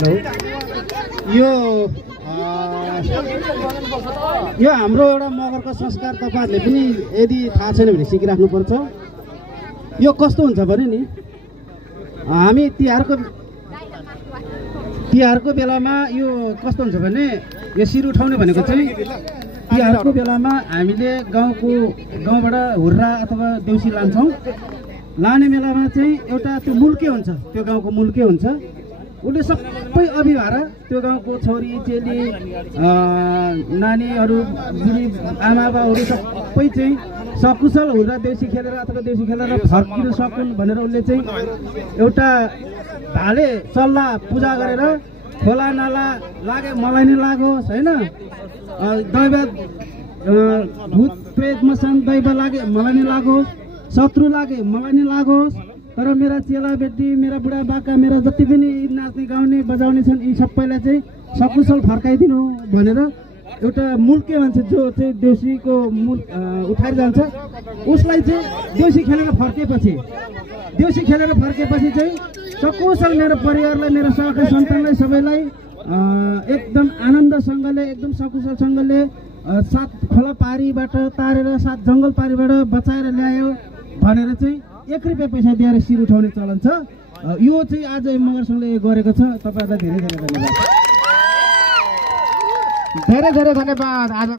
Hello यो हाम्रो एउटा मगरको संस्कार तपाईहरुले पनि यदि थाहा छैन भने सिकिराख्नु पर्छ। यो कस्तो हुन्छ भने नि हामी तिहारको बेलामा यो कस्तो हुन्छ भने यो शिर उठाउने भनेको चाहिँ तिहारको बेलामा हामीले गाउँबाट हुर्रा अथवा देउसी लान्छौँ। लाने बेलामा चाहिँ एउटा त्यो मुल्के हुन्छ, त्यो गाउँको मुल्के हुन्छ। उसले सबै अभिभार त्यो गाउँको छोरी चेली नानीहरू बुढी आमाबाहरू सबै चाहिँ सकुशल हुर्रा देउसी खेलेर अथवा देउसी खेलेर फर्किन सकुन् भनेर उसले चाहिँ एउटा भाले चल्ला पूजा गरेर खोला नाला लागे मलाई नै लागोस् होइन, दैव भूत प्रेत मसान दैव लागे मलाई नै लागोस्, शत्रु लागे मलाई नै लागोस्, तर मेरा चेला बेटी मेरा बुढा बाका मेरा जति पनि नाच्ने गाउने बजाउने छन् यी सबैलाई चाहिँ सकुशल फर्काइदिनु भनेर एउटा मुल्के भन्छ जो चाहिँ देउसीको उठाएर जान्छ। उसलाई चाहिँ देउसी खेलेर फर्केपछि चाहिँ सकुशल मेरो परिवारलाई मेरो सहका सन्तानलाई सबैलाई एकदम आनन्दसँगले एकदम सकुशलसँगले सात खोला पारीबाट तारेर सात जङ्गल पारीबाट बचाएर ल्यायो भनेर चाहिँ 1 रुपियाँ पैसा दिएर शिर उठाउने चलन छ। यो चाहिँ आज मगर संघले गरेको छ। तपाईहरुलाई धेरै धेरै धन्यवाद। धेरै धेरै धन्यवाद। आज